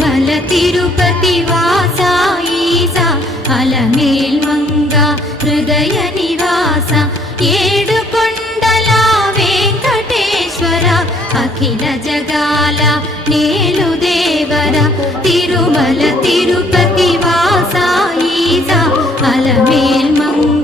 తిరుమల తిరుపతి వాసా ఈసా అలమేల్ మంగ హృదయ నివాస ఏడు కొండల వెంకటేశ్వర అఖిల జగాల నేలు దేవర తిరుమల తిరుపతి వాసా ఈసా అలమేల్ మంగ